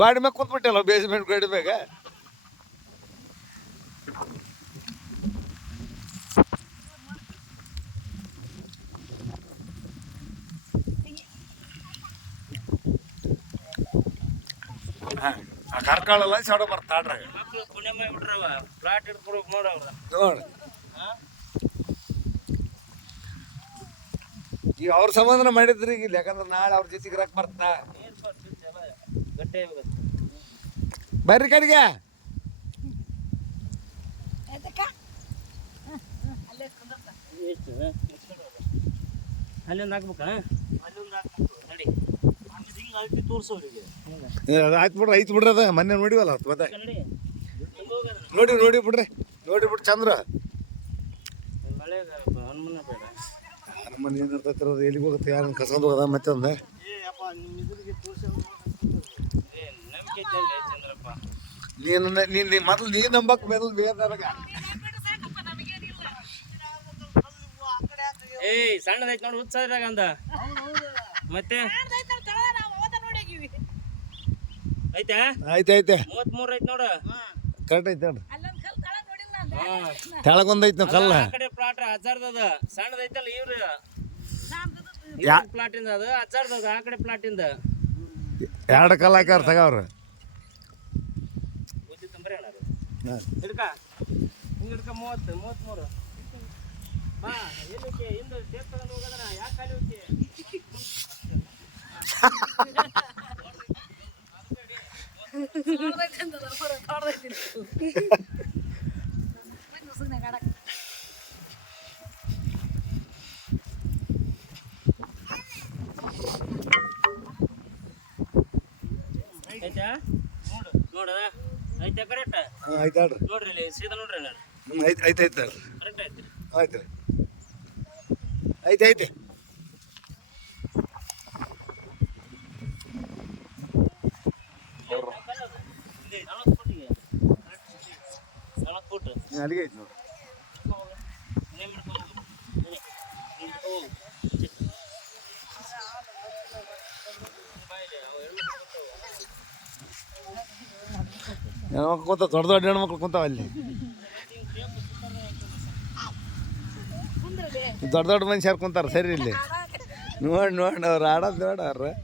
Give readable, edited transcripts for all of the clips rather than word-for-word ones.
ಗಾಡಿ ಮ್ಯಾಗ ಕೂತ್ಬಿಟ್ಟಲ್ಲ ಬೇಸ್ಮೆಂಟ್ ಗಾಡಿ ಮ್ಯಾಗ. ಕರ್ಕೊಳ್ಳಲ್ಲ ಸಡ ಬರ್ತಾಡ್ರಾಗ ಪುಣ್ಯ ಮಾಡ್ಬಿಟ್ರವ ಫ್ಲಾಟ್ ಹಿಡ್ಕೊಡ್ಬೇಕು ನೋಡವ್ರ ನೋಡಿ. ಈಗ ಅವ್ರ ಸಂಬಂಧನ ಮಾಡಿದ್ರಿ ಈಗ, ಯಾಕಂದ್ರೆ ನಾಳೆ ಅವ್ರ ಜೊತೆಗೆ ಇರಕ್ ಬರ್ತಾ. ಗಟ್ಟೆ ಬರ್ರಿ ಕಡೆಗೆ. ಅಲ್ಲಿಂದ ಹಾಕ್ಬೇಕಾ? ನಡಿ ಹಿಂಗೆ ಅಳ್ತಿ ತೋರಿಸೋರಿಗೆ ಆಯ್ತು ಬಿಡ್ರಿ, ಐತ್ ಬಿಡ್ರಿ. ಅದ ಮೊನ್ನೆ ನೋಡಿವಲ್ಲ ಅವತ್ತು ಮತ್ತೆ ನೋಡಿ ಬಿಡ್ರಿ ಚಂದ್ರ. ಮಳೆ ಹನುಮನ ಬೇಡ ಹನುಮನ್ ಏನ್ ಇರ್ತೈತಿ, ಎಲ್ಲಿಗೆ ಹೋಗುತ್ತೆ, ಯಾರನ್ನ ಕಸ್ಕೊಂಡು ಹೋಗೋದ ಮತ್ತೆ ಒಂದು ನಂಬಿಕೆ ಚಂದ್ರಪ್ಪ. ನೀನು ಮೊದಲು ನೀನು ನಂಬಕ್ ಬೇರೆ ಬೇರೆದಾಗ. ಏಯ್ ಸಣ್ಣದೈತ್ ನೋಡಿ ಉತ್ಸಾಹದಾಗ ಅಂದ ಮತ್ತೆ ಐತೆ ಐತೆ 33 ಐತ್ ನೋಡು. ಕರೆಕ್ಟ್ ಐತೆ ನೋಡ್ರಿ. ತೆಳಗೊಂದೈತಿ ನಾವು ಕಲ್ಲ. ಆ ಕಡೆ ಪ್ಲಾಟ್ ಹಜಾರ್ದದ ಸಣ್ಣದೈತಲ್ಲ ಇವ್ರು ಪ್ಲಾಟ್ ಇಂದ ಅದು ಹಜಾರ್ದದ ಆ ಕಡೆ ಪ್ಲಾಟ್ ಇಂದ 2 ಕಲ್ಲ ಹಾಕ್ಯಾರ ತಗವ್ರು. ಬುದ್ಧಿ ತಂಬರಿ ಅಣ್ಣ ಹಿಡ್ಕ ಹಿಂಗೆ ಹಿಡ್ಕ 33 ಬಾ ಏನಕ್ಕೆ ಹಿಂದೆ ಟೇಪ್ ತಗೊಂಡು ಹೋಗೋದನ ಯಾಕೆ ಖಾಲಿ ಹೋಗ್ತಿ? ಆಯ್ತಾ ನೋಡ ಐತೆ ಕರೆಕ್ಟ್ ಆಯ್ತು ಹೇಳ್ರಿ. ನೋಡ್ರಿ ಇಲ್ಲಿ ಸೀದಾ ನೋಡ್ರಿ ಐತೆ ಕರೆಕ್ಟ್ ಐತ್ರಿ. ಆಯ್ತು ಐತೆ ಅಲ್ಲಿಗೆ ಐತಿ ನೋಡಿ. ಹೆಣ್ಮಕ್ಳು ಕುಂತ ದೊಡ್ಡ ಹೆಣ್ಮಕ್ಳು ಕುಂತಾವ ಅಲ್ಲಿ. ದೊಡ್ಡ ಮನುಷ್ಯರು ಕುಂತಾರ ಸರಿ ಇಲ್ಲಿ. ನೋಡಿ ಅವ್ರು ಆಡೋದು ನೋಡವ್ರ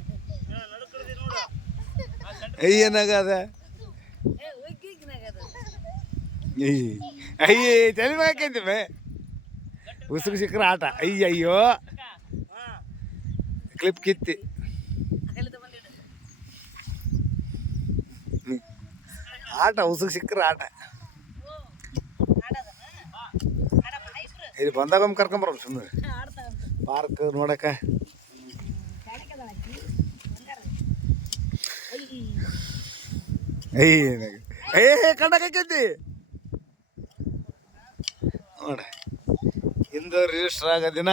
ಏನಾಗದ ಅಯ್ಯ ತಲೆ ಹಾಕಂತೀವಿ ಉಸುಕು ಸಿಕ್ಕರ ಆಟ. ಅಯ್ಯೋ ಕ್ಲಿಪ್ ಕಿತ್ತಿ ಆಟ ಉಸುಕು ಸಿಕ್ಕರ ಆಟ. ಇಲ್ಲಿ ಬಂದಾಗೊಮ್ಮೆ ಕರ್ಕೊಂಬರ ಸುಮ್ಮನೆ ಪಾರ್ಕ್ ನೋಡಕ. ಕಂಡಕೈತಿ ನೋಡ. ಇಂದು ರಿಜಿಸ್ಟರ್ ಆಗೋ ದಿನ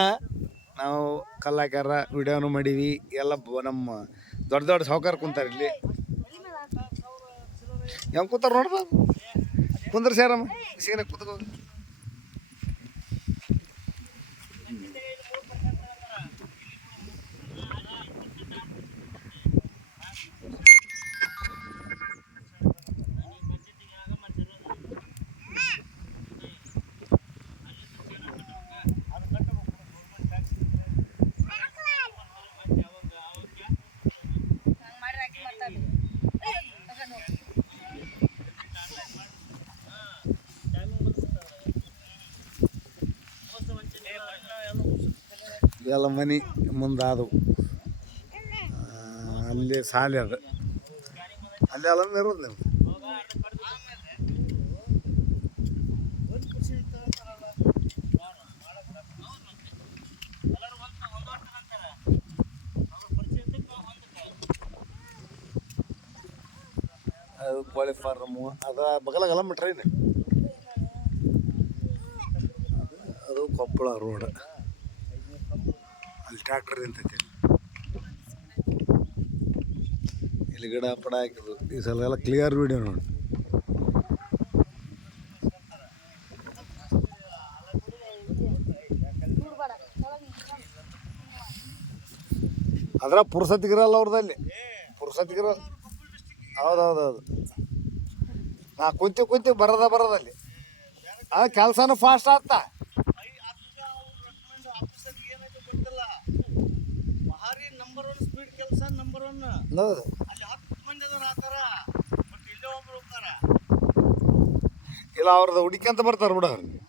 ನಾವು ಕಲ್ಲಾಕ್ಯಾರ ವಿಡಿಯೋನು ಮಾಡೀವಿ. ಎಲ್ಲ ನಮ್ಮ ದೊಡ್ಡ ಸಾವುಕಾರ ಕುಂತಾರ ಇಲ್ಲಿ. ಹೆಂಗೆ ಕೂತಾರ ನೋಡ್ಬ ಕುಂದ್ರ ಸೇರಮ್ಮ ಸೀನ ಕೂತ್ಕೋ. ಎಲ್ಲ ಮನೆ ಮುಂದಾದವು ಅಲ್ಲಿ ಸಾಲಿ ಅದು ಅಲ್ಲಿ ಎಲ್ಲ ಇರೋದು ನೀವು. ಅದು ಕೋಳಿ ಫಾರ್ಮು ಅದು ಬಗಲಾಗಲ್ಲ ಟ್ರೈನ್. ಅದು ಕೊಪ್ಪಳ ರೋಡ್. ಅಲ್ಲಿ ಟ್ರ್ಯಾಕ್ಟರ್ ನಿಂತೈತಿ. ಇಲ್ಲಿ ಗಿಡ ಪಡ ಹಾಕಿದ್ರು. ಈ ಸಲ ಎಲ್ಲ ಕ್ಲಿಯರ್ ವಿಡಿಯೋ ನೋಡಿ. ಅದ್ರ ಪುರ್ಸತ್ತಿಗಿರಲ್ಲ ಅವ್ರದಲ್ಲಿ. ಪುರ್ಸತ್ತಿಗಿರ ಹೌದೌದೌದು ನಾ ಕುಂತಿ ಬರೋದಲ್ಲಿ ಕೆಲಸನೂ ಫಾಸ್ಟ್ ಆಗ್ತಾ ಭಾರಿ ನಂಬರ್ 1 ಸ್ಪೀಡ್ ಕೆಲಸ ನಂಬರ್ 1 ಹೌದು ಅಲ್ಲಿ 10 ಮಂದಿ ಅದಾರ ಆತರ ಬಟ್ ಇಲ್ಲೇ ಒಬ್ರು ಹೋಗ್ತಾರ ಇಲ್ಲ ಅವ್ರದ್ದು ಹುಡುಕಂತ ಬರ್ತಾರೆ ಬಿಡ ಅವ್ರಿಗೆ